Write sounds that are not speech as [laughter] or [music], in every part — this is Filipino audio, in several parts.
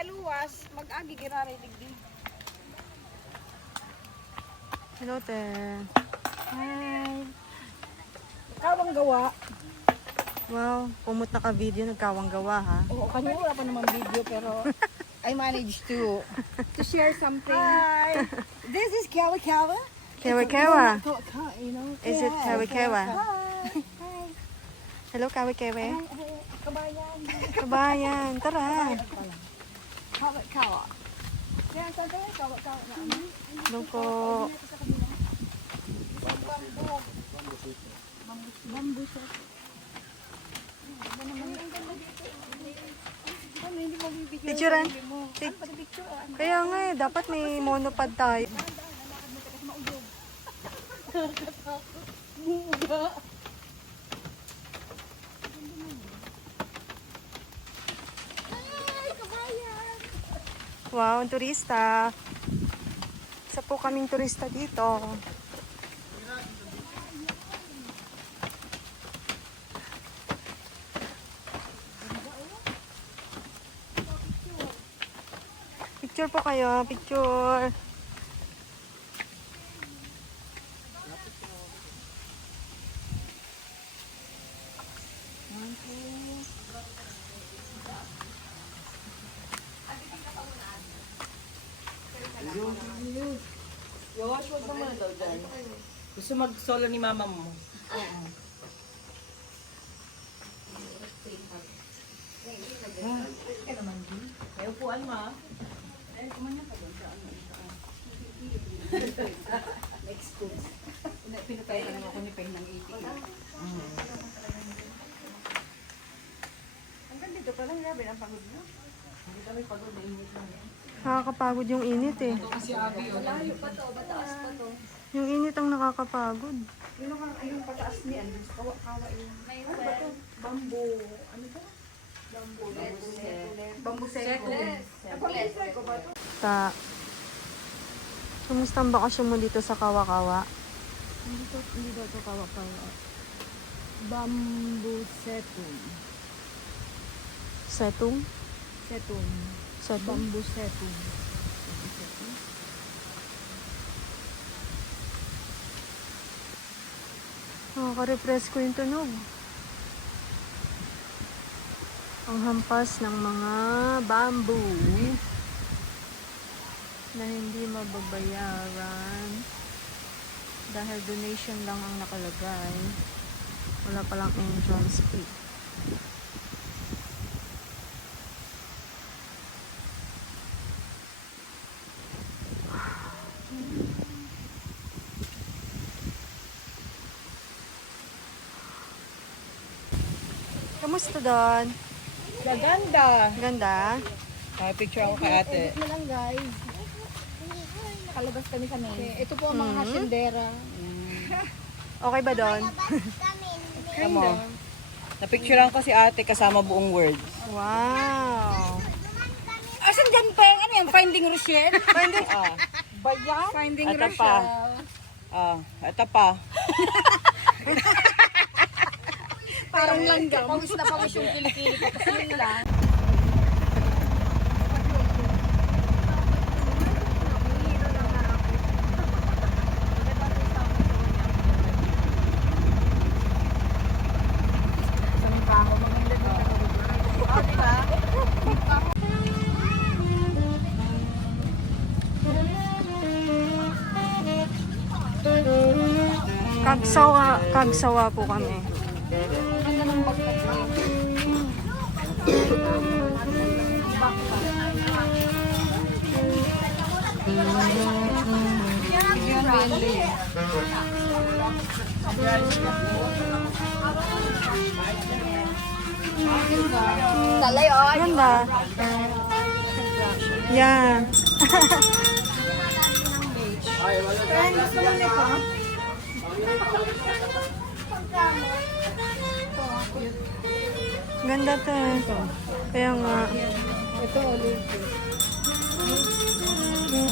Pagpaluwas, mag-agi giraray digdi. Hello, te. Hi. Ikaw ang gawa. Wow, pumut na ka video, nagkawang gawa ha. Oo, kanya wala pa naman video pero [laughs] I managed to to share something. Hi. This is Kawa Kawa. Kawa Kawa, you know. Is it Kawa Kawa? Hi. Hi. Hello, kawe kewe. Hi. Kabayan. Kabayan, tara. Kawa Kawa. Yan, sabi yan, Kawa Kawa na po. Bambu. Bambu mo bibigyan Picturean. Kaya nga eh, dapat may monopod tayo. [laughs] Buga. Wow, turista. Isa po kaming turista dito. Picture po kayo, picture. Wawash wag ka muna daw dyan. Gusto mag-solo ni mama mo. Oo. May upuan mo ah. Pinatay ka lang ako ni Peng ng 80. Hanggang dito pa lang, grabe ang pagod mo. Nakakapagod yung init eh. Yung init ang nakakapagod. Yung, ang- yung pataas ni ano, kawa, kawa yung... Ano ba to? Bambo. Ano ba? Bambo. Bambo seko. Bambo seko ba to? Ta. Kumusta ang bakasyon mo dito sa Kawakawa? Hindi to, hindi daw to kawa kawa. Bambo setum. Setong? Setum. Setong? Bambo setum. Nakaka-repress ko yung tunog. Ang hampas ng mga bamboo na hindi mababayaran dahil donation lang ang nakalagay. Wala palang entrance fee. Kamusta doon? Gaganda. Ganda? May picture ako kay ate. Edit na lang guys. Nakalabas kami kami. Ito po ang mga hasyendera. [laughs] Okay ba doon? Tamo. Napicturean ko si ate kasama buong world. Wow! Asan dyan, Peng? Ano yan? Finding Rochelle? [laughs] Finding, Ah, Bayan? Finding Ito pa. ah, ito pa. [laughs] Parang langgam. Pawis na pawis yung kilikili ko. Kasi yun lang. kagsawa, kagsawa po kami. Bentley. Talay, oh. Ganda. Yan. Friend, gusto? Ganda to. eh. Kaya nga. Ito, ulit. 95.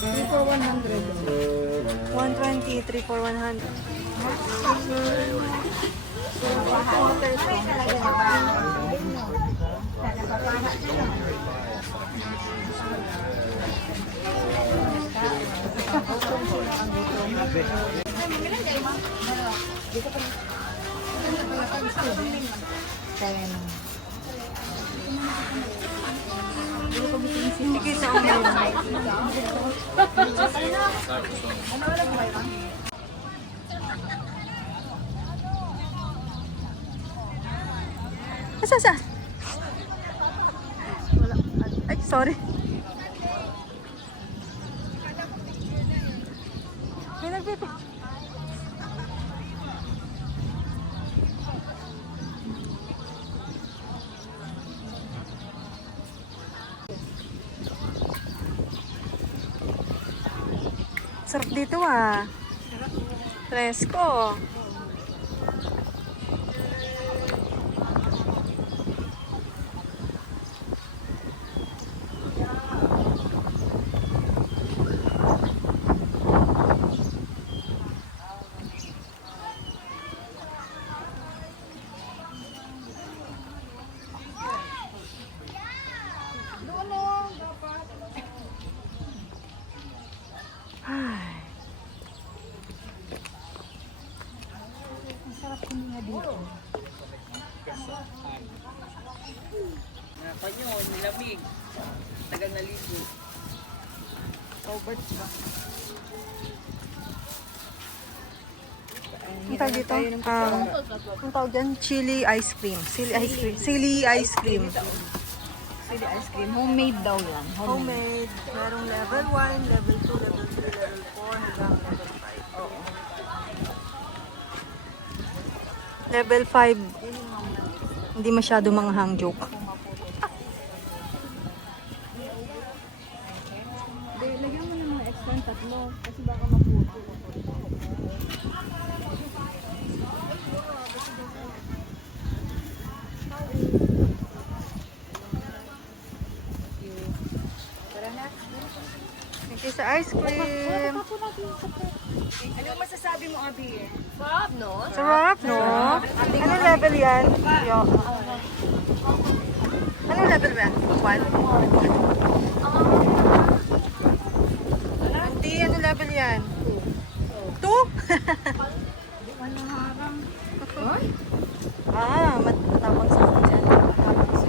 3 for 100. 120, 3 for 100. Sige sa amin. Asa, asa? Wala. Ay, sorry. May nagpipi. Sarap dito ah. Fresco. Panyo, nilamig. Tagal naligo. Ang tawag dito? Um, ang tawag dyan? Chili ice cream. Chili ice cream. Chili ice cream. Sili ice cream. Homemade daw yan. Homemade. Merong level 1, level 2, level 3, level 4, hanggang level 5. Level 5. Hindi masyado mga hang joke. Lagyan mo ng mga extra tatlo. Kasi baka maputo. Thank you sa ice cream. Anong masasabi mo, Abi? Sarap, no? Sarap, no? Anong level yan? Yo. Anong level ba? One? Auntie, anong level yan? Two? ah, mat- matapang sa akin dyan. Matapang siya.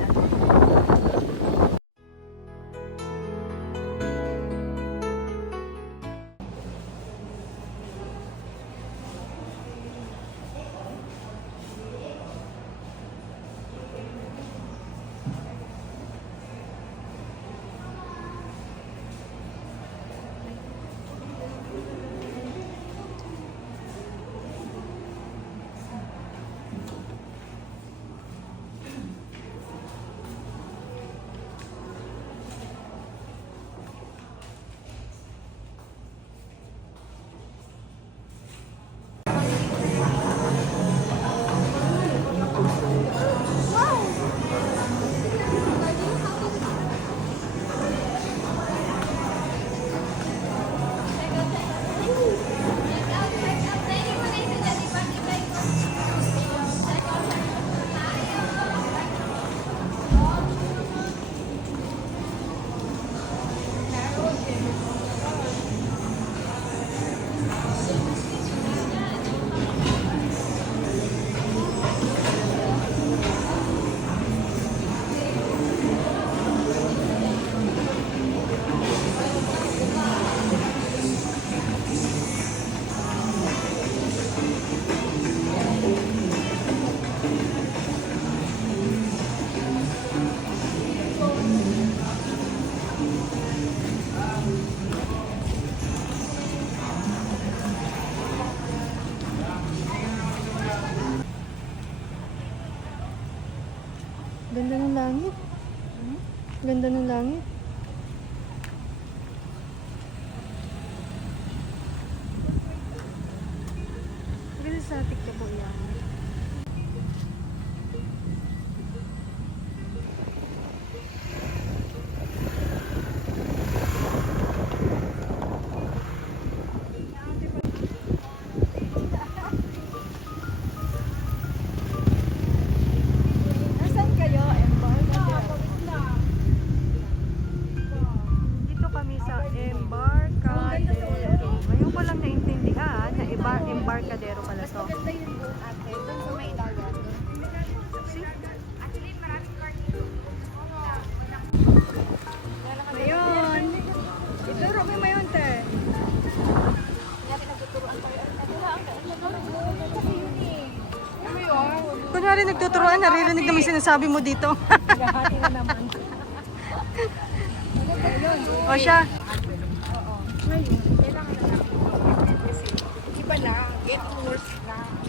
Ganda ng langit. Pala to. Maganda yung doon ate. Doon sa may dagat. Ayun. Ituro mo mayon te. Kunwari nagtuturuan, naririnig naman sinasabi mo dito. o siya. Iba na. Get to work.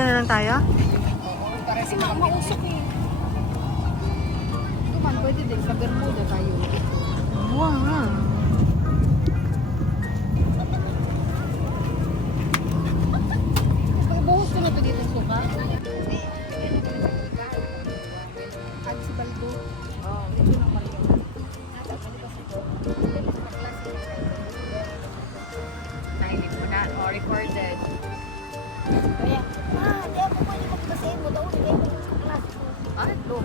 Dito na lang tayo? Oo. Para si mama usok eh. Ito man, pwede din. Sa Bermuda tayo. Wow. Buhos ko na to dito suka. At si Baldo. Oo, dito na. O, recorded. Kaya, ah, di ako pwede magpasayin mo daw. Hindi mo ko. Ah, look.